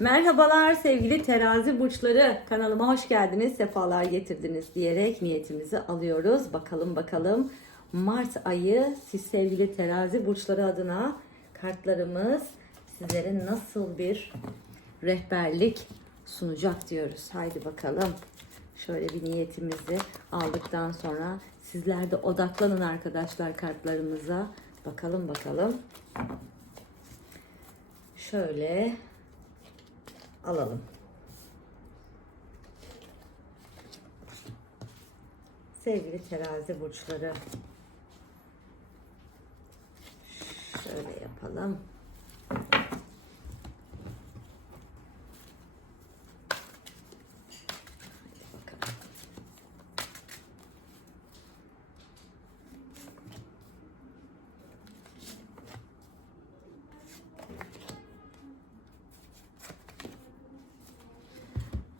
Merhabalar sevgili terazi burçları. Kanalıma hoş geldiniz, sefalar getirdiniz diyerek niyetimizi alıyoruz. Bakalım bakalım Mart ayı siz sevgili terazi burçları adına kartlarımız sizlere nasıl bir rehberlik sunacak diyoruz. Haydi bakalım. Şöyle bir niyetimizi aldıktan sonra sizler de odaklanın arkadaşlar kartlarımıza. Bakalım bakalım. Şöyle alalım. Sevgili terazi burçları. Şöyle yapalım. Hadi bakalım.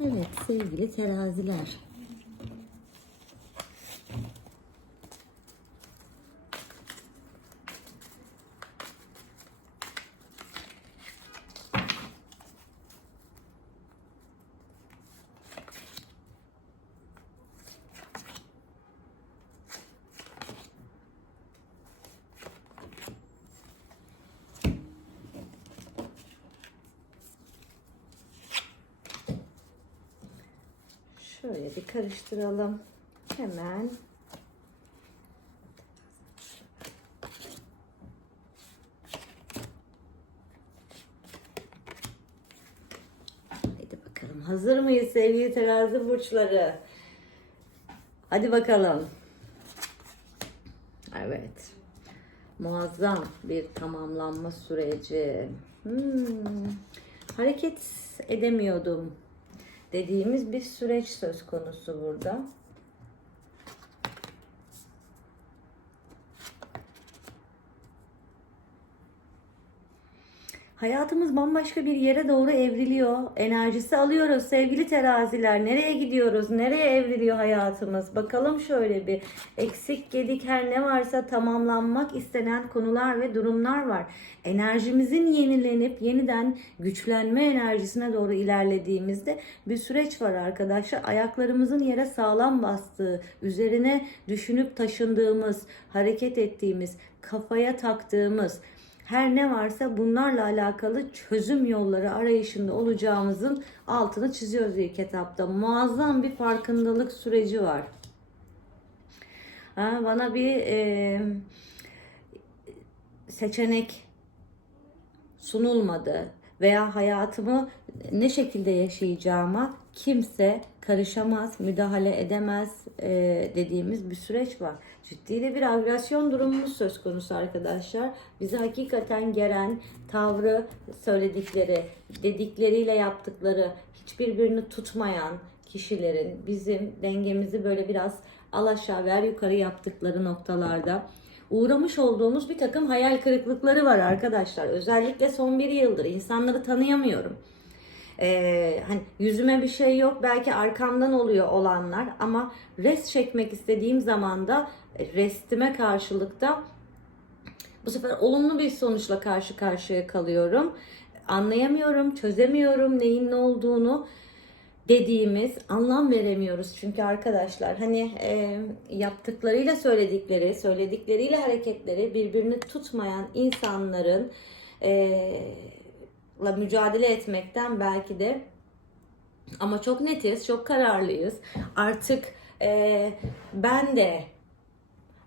Evet sevgili teraziler. Şöyle bir karıştıralım. Hemen Hadi bakalım. Hazır mıyız sevgili terazi burçları? Hadi bakalım. Evet. Muazzam bir tamamlanma süreci. Hmm. Hareket edemiyordum dediğimiz bir süreç söz konusu burada. Hayatımız bambaşka bir yere doğru evriliyor. Enerjisi alıyoruz sevgili teraziler. Nereye gidiyoruz? Nereye evriliyor hayatımız? Bakalım şöyle bir eksik gedik her ne varsa tamamlanmak istenen konular ve durumlar var. Enerjimizin yenilenip yeniden güçlenme enerjisine doğru ilerlediğimizde bir süreç var arkadaşlar. Ayaklarımızın yere sağlam bastığı, üzerine düşünüp taşındığımız, hareket ettiğimiz, kafaya taktığımız, her ne varsa bunlarla alakalı çözüm yolları arayışında olacağımızın altını çiziyoruz ilk etapta. Muazzam bir farkındalık süreci var. Ha, bana bir e, seçenek sunulmadı veya hayatımı ne şekilde yaşayacağıma kimse karışamaz, müdahale edemez e, dediğimiz bir süreç var. Ciddi de bir agresyon durumumuz söz konusu arkadaşlar. Bizi hakikaten geren tavrı, söyledikleri, dedikleriyle yaptıkları, hiçbirbirini tutmayan kişilerin bizim dengemizi böyle biraz alaşağı ver yukarı yaptıkları noktalarda uğramış olduğumuz bir takım hayal kırıklıkları var arkadaşlar. Özellikle son bir yıldır insanları tanıyamıyorum. Ee, hani yüzüme bir şey yok belki arkamdan oluyor olanlar ama rest çekmek istediğim zaman da restime karşılıkta bu sefer olumlu bir sonuçla karşı karşıya kalıyorum. Anlayamıyorum, çözemiyorum neyin ne olduğunu dediğimiz anlam veremiyoruz. Çünkü arkadaşlar hani e, yaptıklarıyla söyledikleri, söyledikleriyle hareketleri birbirini tutmayan insanların e, la mücadele etmekten belki de ama çok netiz, çok kararlıyız. Artık e, ben de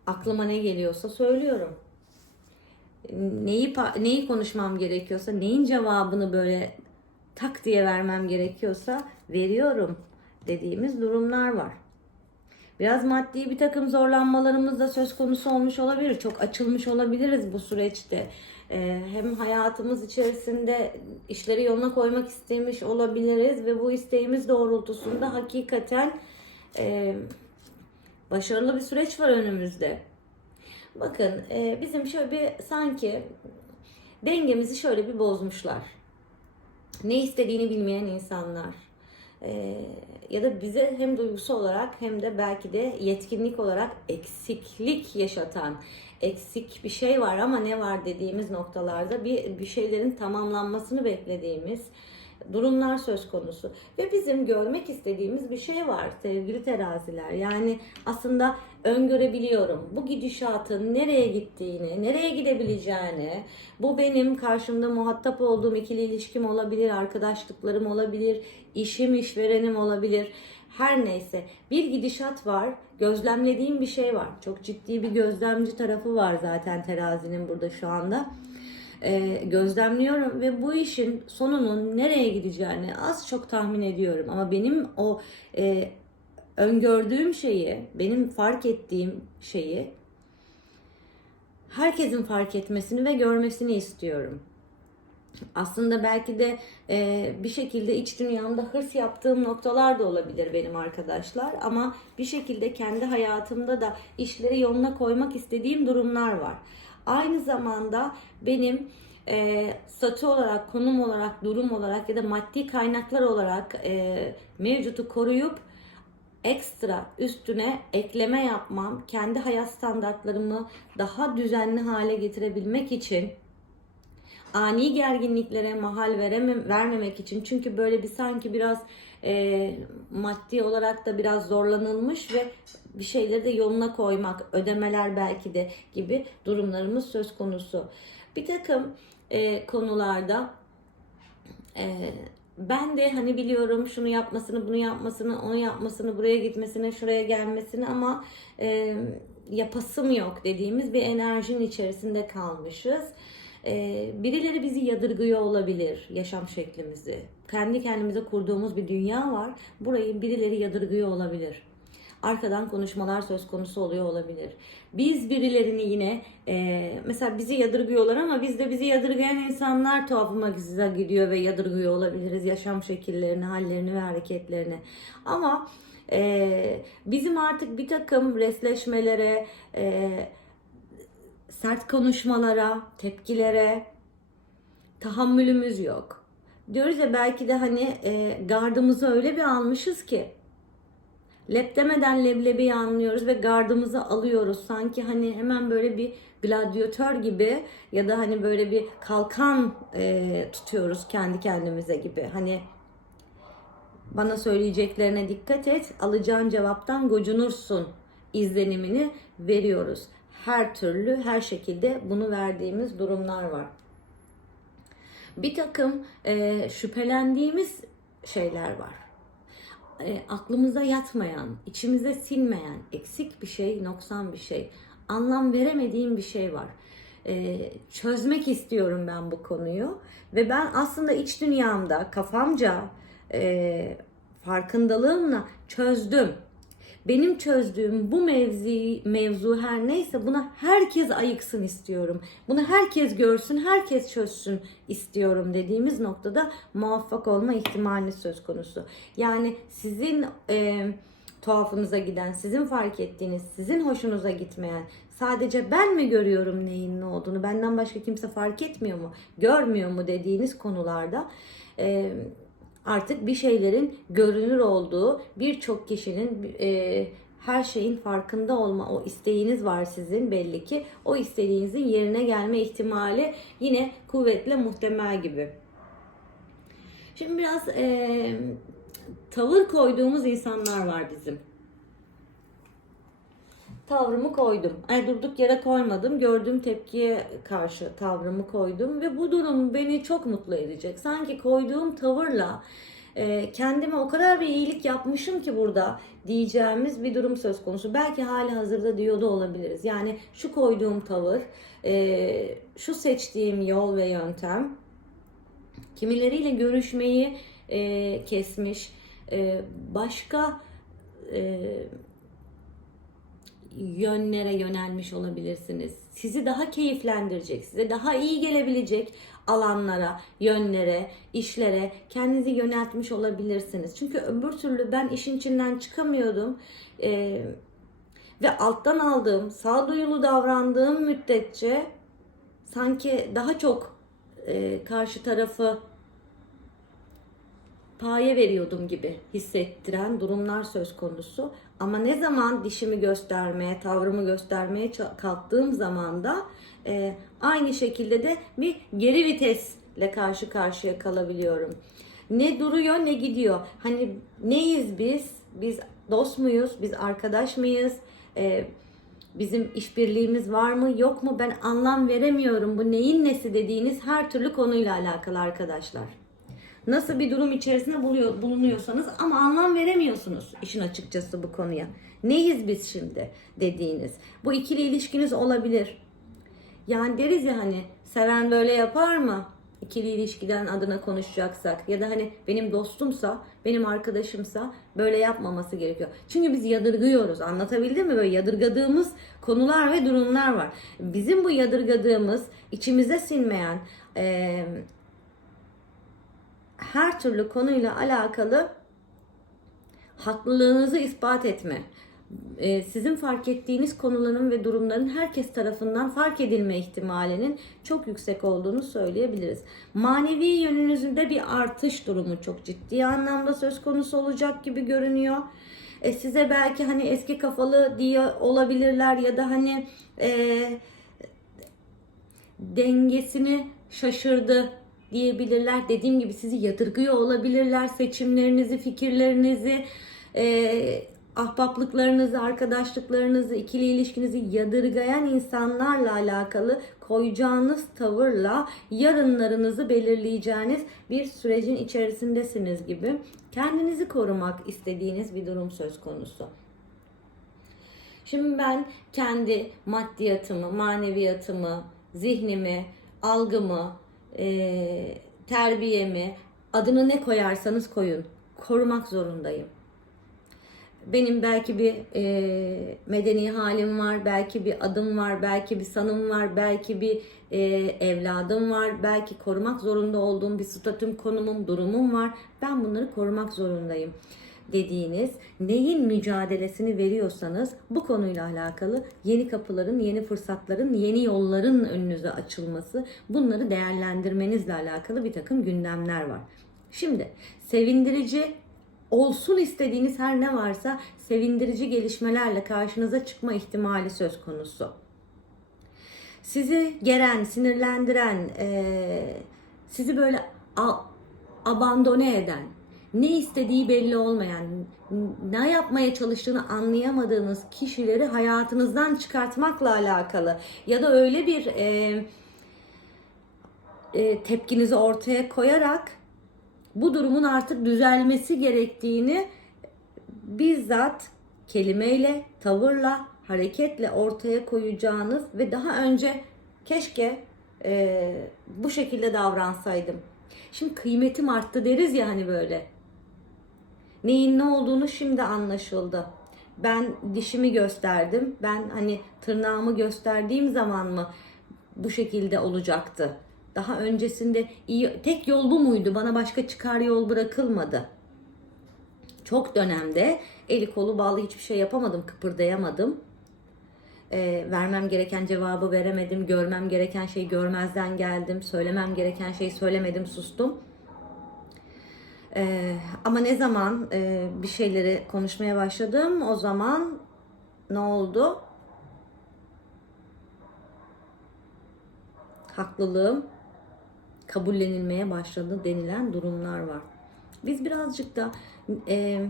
aklıma ne geliyorsa söylüyorum. Neyi neyi konuşmam gerekiyorsa, neyin cevabını böyle tak diye vermem gerekiyorsa veriyorum dediğimiz durumlar var. Biraz maddi bir takım zorlanmalarımız da söz konusu olmuş olabilir. Çok açılmış olabiliriz bu süreçte. Ee, hem hayatımız içerisinde işleri yoluna koymak istemiş olabiliriz ve bu isteğimiz doğrultusunda hakikaten e, başarılı bir süreç var önümüzde. Bakın e, bizim şöyle bir sanki dengemizi şöyle bir bozmuşlar. Ne istediğini bilmeyen insanlar. Ee, ya da bize hem duygusal olarak hem de belki de yetkinlik olarak eksiklik yaşatan eksik bir şey var ama ne var dediğimiz noktalarda bir bir şeylerin tamamlanmasını beklediğimiz durumlar söz konusu. Ve bizim görmek istediğimiz bir şey var sevgili teraziler. Yani aslında öngörebiliyorum. Bu gidişatın nereye gittiğini, nereye gidebileceğini, bu benim karşımda muhatap olduğum ikili ilişkim olabilir, arkadaşlıklarım olabilir, işim, işverenim olabilir. Her neyse bir gidişat var, gözlemlediğim bir şey var. Çok ciddi bir gözlemci tarafı var zaten terazinin burada şu anda e, gözlemliyorum ve bu işin sonunun nereye gideceğini az çok tahmin ediyorum. Ama benim o e, öngördüğüm şeyi, benim fark ettiğim şeyi herkesin fark etmesini ve görmesini istiyorum. Aslında belki de e, bir şekilde iç dünyamda hırs yaptığım noktalar da olabilir benim arkadaşlar. Ama bir şekilde kendi hayatımda da işleri yoluna koymak istediğim durumlar var. Aynı zamanda benim e, statü olarak, konum olarak, durum olarak ya da maddi kaynaklar olarak e, mevcutu koruyup ekstra üstüne ekleme yapmam, kendi hayat standartlarımı daha düzenli hale getirebilmek için ani gerginliklere mahal veremem, vermemek için çünkü böyle bir sanki biraz e, maddi olarak da biraz zorlanılmış ve bir şeyleri de yoluna koymak, ödemeler belki de gibi durumlarımız söz konusu. Bir takım e, konularda e, ben de hani biliyorum şunu yapmasını, bunu yapmasını, onu yapmasını, buraya gitmesini, şuraya gelmesini ama e, yapasım yok dediğimiz bir enerjinin içerisinde kalmışız. E, birileri bizi yadırgıyor olabilir yaşam şeklimizi. Kendi kendimize kurduğumuz bir dünya var. Burayı birileri yadırgıyor olabilir arkadan konuşmalar söz konusu oluyor olabilir. Biz birilerini yine e, mesela bizi yadırgıyorlar ama biz de bizi yadırgayan insanlar tuhafıma gidiyor ve yadırgıyor olabiliriz yaşam şekillerini, hallerini ve hareketlerini. Ama e, bizim artık bir takım resleşmelere, e, sert konuşmalara, tepkilere tahammülümüz yok. Diyoruz ya belki de hani e, gardımızı öyle bir almışız ki Lep demeden leblebi anlıyoruz ve gardımızı alıyoruz. Sanki hani hemen böyle bir gladyatör gibi ya da hani böyle bir kalkan e, tutuyoruz kendi kendimize gibi. Hani bana söyleyeceklerine dikkat et, alacağın cevaptan gocunursun izlenimini veriyoruz. Her türlü, her şekilde bunu verdiğimiz durumlar var. Bir takım e, şüphelendiğimiz şeyler var e, aklımıza yatmayan, içimize sinmeyen, eksik bir şey, noksan bir şey, anlam veremediğim bir şey var. E, çözmek istiyorum ben bu konuyu ve ben aslında iç dünyamda kafamca e, farkındalığımla çözdüm benim çözdüğüm bu mevzi, mevzu her neyse buna herkes ayıksın istiyorum. Bunu herkes görsün, herkes çözsün istiyorum dediğimiz noktada muvaffak olma ihtimali söz konusu. Yani sizin e, tuhafınıza giden, sizin fark ettiğiniz, sizin hoşunuza gitmeyen, sadece ben mi görüyorum neyin ne olduğunu, benden başka kimse fark etmiyor mu, görmüyor mu dediğiniz konularda e, artık bir şeylerin görünür olduğu birçok kişinin e, her şeyin farkında olma o isteğiniz var sizin belli ki o istediğinizin yerine gelme ihtimali yine kuvvetle muhtemel gibi. Şimdi biraz e, tavır koyduğumuz insanlar var bizim tavrımı koydum. Yani durduk yere koymadım. Gördüğüm tepkiye karşı tavrımı koydum ve bu durum beni çok mutlu edecek. Sanki koyduğum tavırla e, kendime o kadar bir iyilik yapmışım ki burada diyeceğimiz bir durum söz konusu. Belki hali hazırda diyor da olabiliriz. Yani şu koyduğum tavır, e, şu seçtiğim yol ve yöntem kimileriyle görüşmeyi e, kesmiş, e, başka e, yönlere yönelmiş olabilirsiniz. Sizi daha keyiflendirecek, size daha iyi gelebilecek alanlara, yönlere, işlere kendinizi yöneltmiş olabilirsiniz. Çünkü öbür türlü ben işin içinden çıkamıyordum. Ee, ve alttan aldığım, sağduyulu davrandığım müddetçe sanki daha çok e, karşı tarafı paye veriyordum gibi hissettiren durumlar söz konusu. Ama ne zaman dişimi göstermeye, tavrımı göstermeye kalktığım zaman da e, aynı şekilde de bir geri vitesle karşı karşıya kalabiliyorum. Ne duruyor ne gidiyor. Hani neyiz biz? Biz dost muyuz? Biz arkadaş mıyız? Ee, bizim işbirliğimiz var mı yok mu? Ben anlam veremiyorum. Bu neyin nesi dediğiniz her türlü konuyla alakalı arkadaşlar. Nasıl bir durum içerisinde buluyor, bulunuyorsanız ama anlam veremiyorsunuz işin açıkçası bu konuya. Neyiz biz şimdi dediğiniz. Bu ikili ilişkiniz olabilir. Yani deriz ya hani seven böyle yapar mı? İkili ilişkiden adına konuşacaksak ya da hani benim dostumsa, benim arkadaşımsa böyle yapmaması gerekiyor. Çünkü biz yadırgıyoruz. Anlatabildim mi? Böyle yadırgadığımız konular ve durumlar var. Bizim bu yadırgadığımız, içimize sinmeyen her türlü konuyla alakalı haklılığınızı ispat etme. Ee, Sizin fark ettiğiniz konuların ve durumların herkes tarafından fark edilme ihtimalinin çok yüksek olduğunu söyleyebiliriz. Manevi yönünüzde bir artış durumu çok ciddi anlamda söz konusu olacak gibi görünüyor. E, size belki hani eski kafalı diye olabilirler ya da hani e, dengesini şaşırdı diyebilirler. Dediğim gibi sizi yadırgıyor olabilirler. Seçimlerinizi, fikirlerinizi, e, ahbaplıklarınızı, arkadaşlıklarınızı, ikili ilişkinizi yadırgayan insanlarla alakalı koyacağınız tavırla yarınlarınızı belirleyeceğiniz bir sürecin içerisindesiniz gibi. Kendinizi korumak istediğiniz bir durum söz konusu. Şimdi ben kendi maddiyatımı, maneviyatımı, zihnimi, algımı, eee, terbiyemi, adını ne koyarsanız koyun, korumak zorundayım. Benim belki bir eee, medeni halim var, belki bir adım var, belki bir sanım var, belki bir eee, evladım var, belki korumak zorunda olduğum bir statüm, konumum, durumum var. Ben bunları korumak zorundayım dediğiniz neyin mücadelesini veriyorsanız bu konuyla alakalı yeni kapıların, yeni fırsatların, yeni yolların önünüze açılması bunları değerlendirmenizle alakalı bir takım gündemler var. Şimdi sevindirici olsun istediğiniz her ne varsa sevindirici gelişmelerle karşınıza çıkma ihtimali söz konusu sizi geren, sinirlendiren, sizi böyle abandone eden, ne istediği belli olmayan, ne yapmaya çalıştığını anlayamadığınız kişileri hayatınızdan çıkartmakla alakalı ya da öyle bir eee, e, tepkinizi ortaya koyarak bu durumun artık düzelmesi gerektiğini bizzat kelimeyle, tavırla, hareketle ortaya koyacağınız ve daha önce keşke e, bu şekilde davransaydım. Şimdi kıymetim arttı deriz ya hani böyle. Neyin ne olduğunu şimdi anlaşıldı. Ben dişimi gösterdim. Ben hani tırnağımı gösterdiğim zaman mı bu şekilde olacaktı? Daha öncesinde iyi tek yol bu muydu? Bana başka çıkar yol bırakılmadı çok dönemde eli kolu bağlı hiçbir şey yapamadım, kıpırdayamadım. Ee, vermem gereken cevabı veremedim, görmem gereken şeyi görmezden geldim, söylemem gereken şeyi söylemedim, sustum. Ee, ama ne zaman e, bir şeyleri konuşmaya başladım, o zaman ne oldu? Haklılığım kabullenilmeye başladı denilen durumlar var. Biz birazcık da e,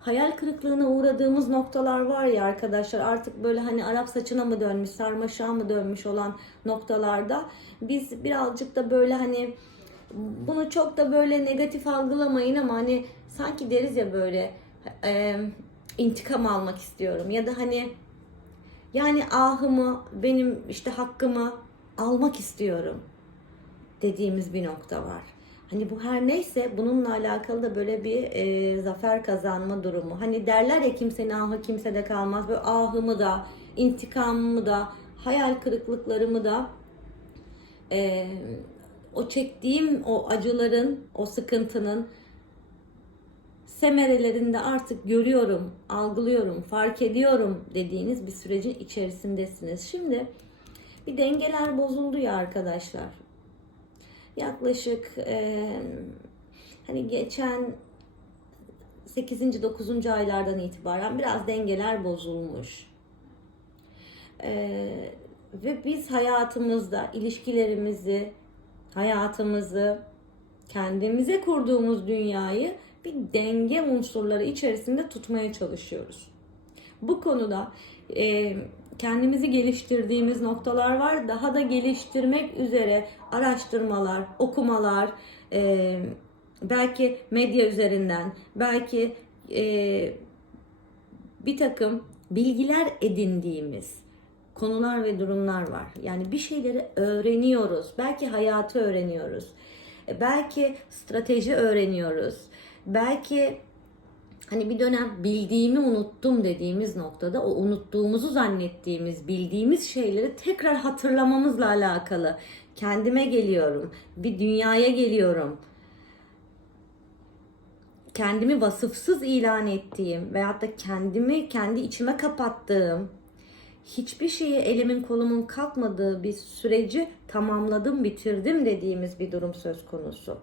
hayal kırıklığına uğradığımız noktalar var ya arkadaşlar artık böyle hani Arap saçına mı dönmüş, sarmaşığa mı dönmüş olan noktalarda biz birazcık da böyle hani bunu çok da böyle negatif algılamayın ama hani sanki deriz ya böyle e, intikam almak istiyorum ya da hani yani ahımı benim işte hakkımı almak istiyorum dediğimiz bir nokta var. Hani bu her neyse bununla alakalı da böyle bir e, zafer kazanma durumu. Hani derler ya kimsenin ahı kimsede kalmaz. Böyle ahımı da, intikamımı da, hayal kırıklıklarımı da e, o çektiğim o acıların, o sıkıntının semerelerinde artık görüyorum, algılıyorum, fark ediyorum dediğiniz bir sürecin içerisindesiniz. Şimdi bir dengeler bozuldu ya arkadaşlar yaklaşık e, hani geçen 8. 9. aylardan itibaren biraz dengeler bozulmuş. E, ve biz hayatımızda ilişkilerimizi, hayatımızı kendimize kurduğumuz dünyayı bir denge unsurları içerisinde tutmaya çalışıyoruz. Bu konuda e, kendimizi geliştirdiğimiz noktalar var. Daha da geliştirmek üzere araştırmalar, okumalar, e, belki medya üzerinden, belki e, bir takım bilgiler edindiğimiz konular ve durumlar var. Yani bir şeyleri öğreniyoruz. Belki hayatı öğreniyoruz. E, Belki strateji öğreniyoruz. Belki hani bir dönem bildiğimi unuttum dediğimiz noktada o unuttuğumuzu zannettiğimiz, bildiğimiz şeyleri tekrar hatırlamamızla alakalı. Kendime geliyorum, bir dünyaya geliyorum. Kendimi vasıfsız ilan ettiğim veyahut da kendimi kendi içime kapattığım, hiçbir şeyi elimin kolumun kalkmadığı bir süreci tamamladım, bitirdim dediğimiz bir durum söz konusu.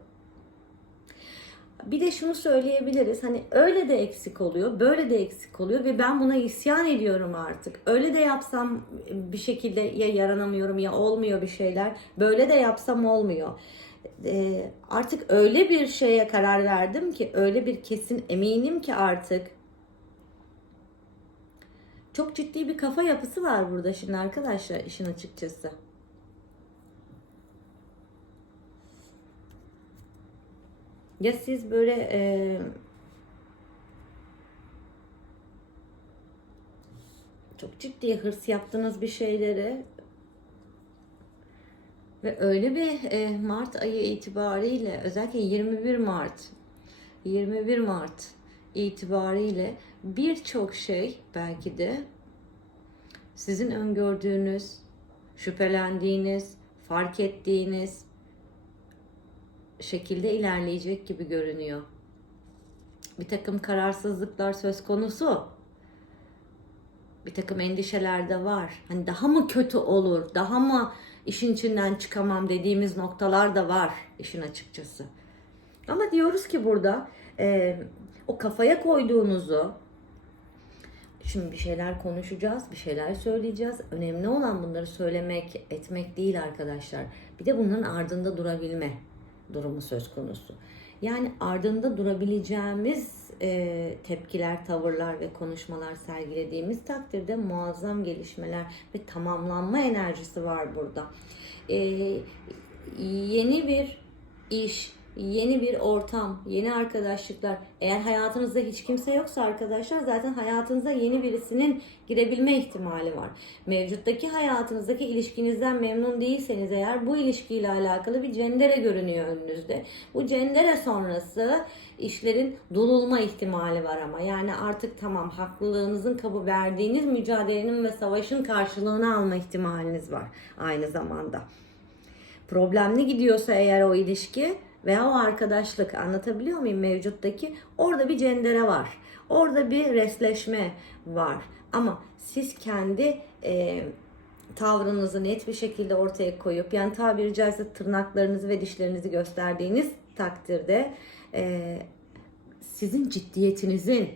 Bir de şunu söyleyebiliriz. Hani öyle de eksik oluyor, böyle de eksik oluyor ve ben buna isyan ediyorum artık. Öyle de yapsam bir şekilde ya yaranamıyorum ya olmuyor bir şeyler. Böyle de yapsam olmuyor. Ee, artık öyle bir şeye karar verdim ki, öyle bir kesin eminim ki artık çok ciddi bir kafa yapısı var burada şimdi arkadaşlar işin açıkçası. Ya siz böyle e, çok ciddi hırs yaptığınız bir şeyleri ve öyle bir e, Mart ayı itibariyle özellikle 21 Mart 21 Mart itibariyle birçok şey belki de sizin öngördüğünüz, şüphelendiğiniz, fark ettiğiniz şekilde ilerleyecek gibi görünüyor. Bir takım kararsızlıklar söz konusu. Bir takım endişeler de var. Hani daha mı kötü olur, daha mı işin içinden çıkamam dediğimiz noktalar da var işin açıkçası. Ama diyoruz ki burada e, o kafaya koyduğunuzu, Şimdi bir şeyler konuşacağız, bir şeyler söyleyeceğiz. Önemli olan bunları söylemek, etmek değil arkadaşlar. Bir de bunların ardında durabilme durumu söz konusu. Yani ardında durabileceğimiz e, tepkiler, tavırlar ve konuşmalar sergilediğimiz takdirde muazzam gelişmeler ve tamamlanma enerjisi var burada. E, yeni bir iş, yeni bir ortam, yeni arkadaşlıklar. Eğer hayatınızda hiç kimse yoksa arkadaşlar zaten hayatınıza yeni birisinin girebilme ihtimali var. Mevcuttaki hayatınızdaki ilişkinizden memnun değilseniz eğer bu ilişkiyle alakalı bir cendere görünüyor önünüzde. Bu cendere sonrası işlerin dolulma ihtimali var ama yani artık tamam haklılığınızın kabul verdiğiniz mücadelenin ve savaşın karşılığını alma ihtimaliniz var aynı zamanda problemli gidiyorsa eğer o ilişki veya o arkadaşlık anlatabiliyor muyum mevcuttaki orada bir cendere var. Orada bir resleşme var. Ama siz kendi e, tavrınızı net bir şekilde ortaya koyup yani tabiri caizse tırnaklarınızı ve dişlerinizi gösterdiğiniz takdirde e, sizin ciddiyetinizin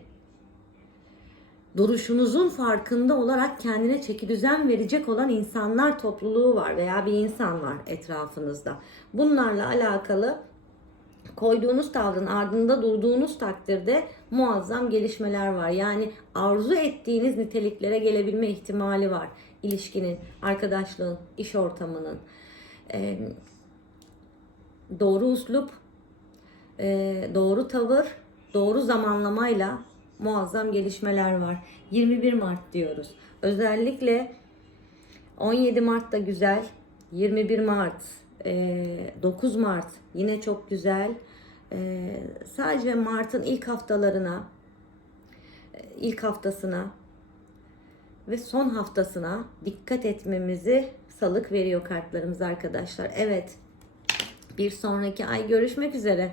duruşunuzun farkında olarak kendine çeki düzen verecek olan insanlar topluluğu var veya bir insan var etrafınızda. Bunlarla alakalı koyduğunuz tavrın ardında durduğunuz takdirde muazzam gelişmeler var. Yani arzu ettiğiniz niteliklere gelebilme ihtimali var. İlişkinin, arkadaşlığın, iş ortamının. Ee, doğru uslup, e, doğru tavır, doğru zamanlamayla muazzam gelişmeler var. 21 Mart diyoruz. Özellikle 17 Mart da güzel. 21 Mart, 9 Mart yine çok güzel. E, sadece Mart'ın ilk haftalarına, ilk haftasına ve son haftasına dikkat etmemizi salık veriyor kartlarımız arkadaşlar. Evet. Bir sonraki ay görüşmek üzere.